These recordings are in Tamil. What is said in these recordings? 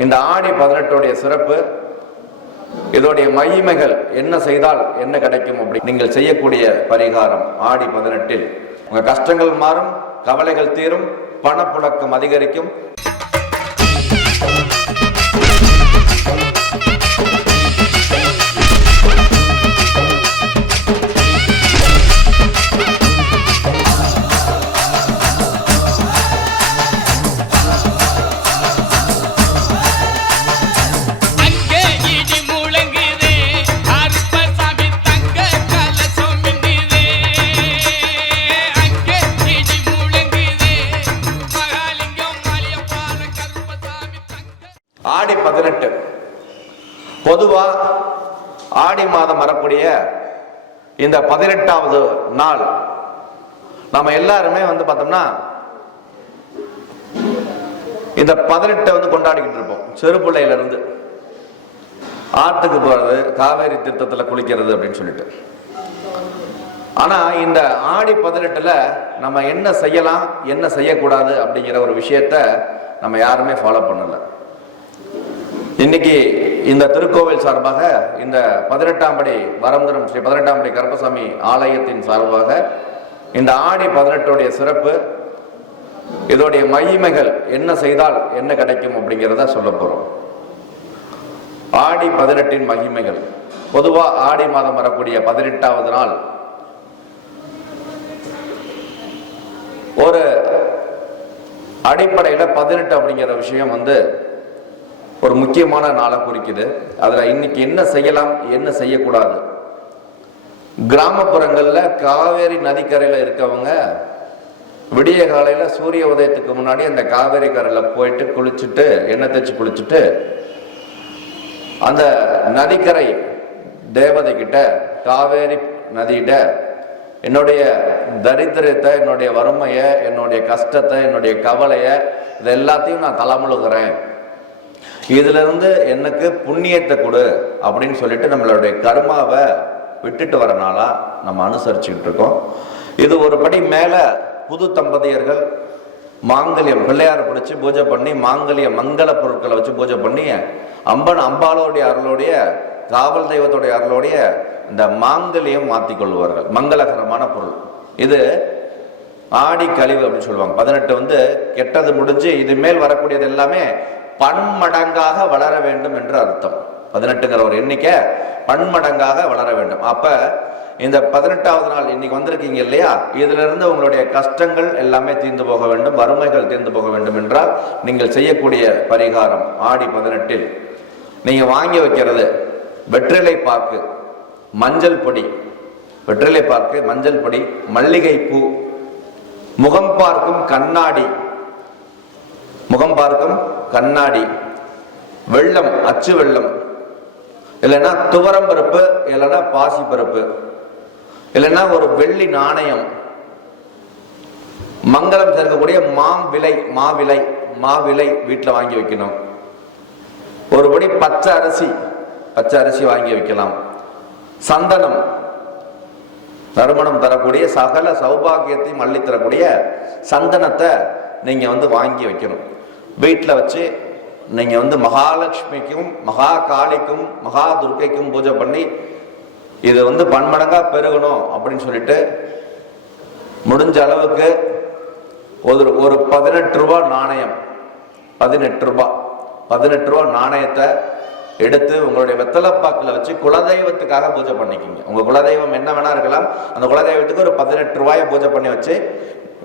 இந்த ஆடி பதினெட்டுடைய சிறப்பு இதோடைய மகிமைகள் என்ன செய்தால் என்ன கிடைக்கும் அப்படி நீங்கள் செய்யக்கூடிய பரிகாரம் ஆடி பதினெட்டில். உங்க கஷ்டங்கள் மாறும் கவலைகள் தீரும் பணப்புழக்கம் அதிகரிக்கும் ஆடி பதினெட்டு. பொதுவா ஆடி மாதம் வரக்கூடிய இந்த பதினெட்டாவது நாள் நம்ம எல்லாருமே வந்து பார்த்தோம்னா இந்த பதினெட்டை வந்து கொண்டாடிக்கிட்டு இருப்போம். சிறுபிள்ளையில இருந்து ஆற்றுக்கு போறது காவேரி திருத்தத்தில் குளிக்கிறது அப்படின்னு சொல்லிட்டு. ஆனா இந்த ஆடி பதினெட்டுல நம்ம என்ன செய்யலாம் என்ன செய்யக்கூடாது அப்படிங்கிற ஒரு விஷயத்த நம்ம யாருமே ஃபாலோ பண்ணலை. இன்னைக்கு இந்த திருக்கோவில் சார்பாக இந்த பதினெட்டாம் படி வரம்புரம் ஸ்ரீ பதினெட்டாம் படி கருப்பசாமி ஆலயத்தின் சார்பாக இந்த ஆடி பதினெட்டுடைய சிறப்பு இதோடைய மகிமைகள் என்ன செய்தால் என்ன கிடைக்கும் அப்படிங்கிறத சொல்ல போறோம். ஆடி பதினெட்டின் மகிமைகள். பொதுவா ஆடி மாதம் வரக்கூடிய பதினெட்டாவது நாள். ஒரு அடிப்படையில பதினெட்டு அப்படிங்கிற விஷயம் வந்து ஒரு முக்கியமான நாளை குறிக்குது. அதில் இன்னைக்கு என்ன செய்யலாம் என்ன செய்யக்கூடாது? கிராமப்புறங்களில் காவேரி நதிக்கரையில் இருக்கவங்க விடிய காலையில் சூரிய உதயத்துக்கு முன்னாடி அந்த காவேரி கரையில் போயிட்டு குளிச்சுட்டு எண்ணெய் தேய்ச்சி குளிச்சுட்டு அந்த நதிக்கரை தேவதை கிட்ட காவேரி நதியிட்ட என்னுடைய தரித்திரத்தை என்னுடைய வறுமையை என்னுடைய கஷ்டத்தை என்னுடைய கவலையை இது எல்லாத்தையும் நான் தலைமுழுகிறேன் இதுல இருந்து எனக்கு புண்ணியத்தை கொடு அப்படின்னு சொல்லிட்டு நம்மளுடைய கர்மாவை விட்டுட்டு வரனாலா நம்ம அனுசரிச்சுக்கிட்டு இருக்கோம். இது ஒரு படி மேல புது தம்பதியர்கள் மாங்கல்யம் பிள்ளையாரை பிடிச்சி பூஜை பண்ணி மாங்கல்ய மங்கள பொருட்களை வச்சு பூஜை பண்ணி அம்பன் அம்பாலோடைய அருளோடைய காவல் தெய்வத்துடைய அருளோடைய இந்த மாங்கல்யம் மாற்றிக்கொள்வார்கள் மங்களகரமான பொருள். இது ஆடி கழிவு அப்படின்னு சொல்லுவாங்க. பதினெட்டு வந்து கெட்டது முடிஞ்சு இது மேல் வரக்கூடியது எல்லாமே பன்மடங்காக வளர வேண்டும் என்று அர்த்தம். பதினெட்டுங்கிற ஒரு எண்ணிக்கை பன்மடங்காக வளர வேண்டும். அப்ப இந்த பதினெட்டாவது நாள் இன்னைக்கு வந்திருக்கீங்க இல்லையா? இதிலிருந்து உங்களுடைய கஷ்டங்கள் எல்லாமே தீர்ந்து போக வேண்டும் வறுமைகள் தீர்ந்து போக வேண்டும் என்றால் நீங்கள் செய்யக்கூடிய பரிகாரம் ஆடி பதினெட்டில். நீங்க வாங்கி வைக்கிறது வெற்றிலை பாக்கு மஞ்சள் பொடி. வெற்றிலை பாக்கு மஞ்சள் பொடி மல்லிகை பூ முகம் பார்க்கும் கண்ணாடி. முகம் பார்க்கும் கண்ணாடி வெள்ளம் அச்சு வெள்ளம். இல்லைன்னா துவரம் பருப்பு இல்லைன்னா பாசி பருப்பு. இல்லைன்னா ஒரு வெள்ளி நாணயம். மங்களம் சேர்க்கக்கூடிய மாவிலை மாவிலை மாவிலை வீட்டில் வாங்கி வைக்கணும். ஒருபடி பச்சை அரிசி பச்சை அரிசி வாங்கி வைக்கலாம். சந்தனம் நறுமணம் தரக்கூடிய சகல சௌபாகியத்தையும் அள்ளி தரக்கூடிய சந்தனத்தை நீங்கள் வந்து வாங்கி வைக்கணும். வீட்டில் வச்சு நீங்கள் வந்து மகாலட்சுமிக்கும் மகா காளிக்கும் மகா துர்க்கைக்கும் பூஜை பண்ணி இது வந்து பன்மடங்காக பெருகணும் அப்படின்னு சொல்லிட்டு முடிஞ்ச அளவுக்கு ஒரு ஒரு பதினெட்டு ரூபா நாணயம். பதினெட்டு ரூபா. பதினெட்டு ரூபா நாணயத்தை எடுத்து உங்களுடைய வெத்தலைப்பாக்கில் வச்சு குலதெய்வத்துக்காக பூஜை பண்ணிக்கிங்க. உங்கள் குலதெய்வம் என்ன வேணா இருக்கலாம். அந்த குலதெய்வத்துக்கு ஒரு பதினெட்டு ரூபாயை பூஜை பண்ணி வச்சு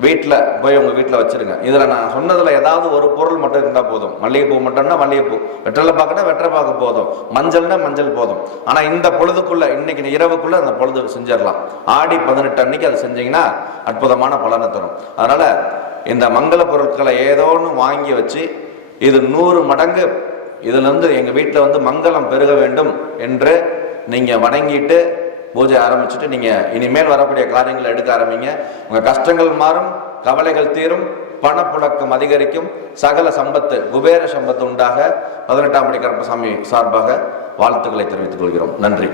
வீட்டில் போய் உங்கள் வீட்டில் வச்சிருங்க. இதில் நான் சொன்னதில் ஏதாவது ஒரு பொருள் மட்டும் இருந்தால் போதும். மல்லிகைப்பூ மட்டும்னா மல்லிகைப்பூ. வெற்றலை பாக்குனா வெற்றை பாக்கு போதும். மஞ்சள்னா மஞ்சள் போதும். ஆனால் இந்த பொழுதுக்குள்ளே இன்னைக்கு இரவுக்குள்ளே அந்த பொழுது செஞ்சிடலாம். ஆடி பதினெட்டு அன்னைக்கு அதை செஞ்சீங்கன்னா அற்புதமான பலனை தரும். அதனால் இந்த மங்கள பொருட்களை ஏதோ ஒன்று வாங்கி வச்சு இது நூறு மடங்கு இதுலேருந்து எங்கள் வீட்டில் வந்து மங்களம் பெருக வேண்டும் என்று நீங்கள் வணங்கிட்டு பூஜை ஆரம்பிச்சுட்டு நீங்கள் இனிமேல் வரக்கூடிய காரியங்களை எடுக்க ஆரம்பிங்க. உங்கள் கஷ்டங்கள் மாறும் கவலைகள் தீரும் பணப்புழக்கம் அதிகரிக்கும் சகல சம்பத்து குபேர சம்பத்து உண்டாக. பதினெட்டாம் படி கருப்பசாமி சார்பாக வாழ்த்துக்களை தெரிவித்துக் கொள்கிறோம். நன்றி.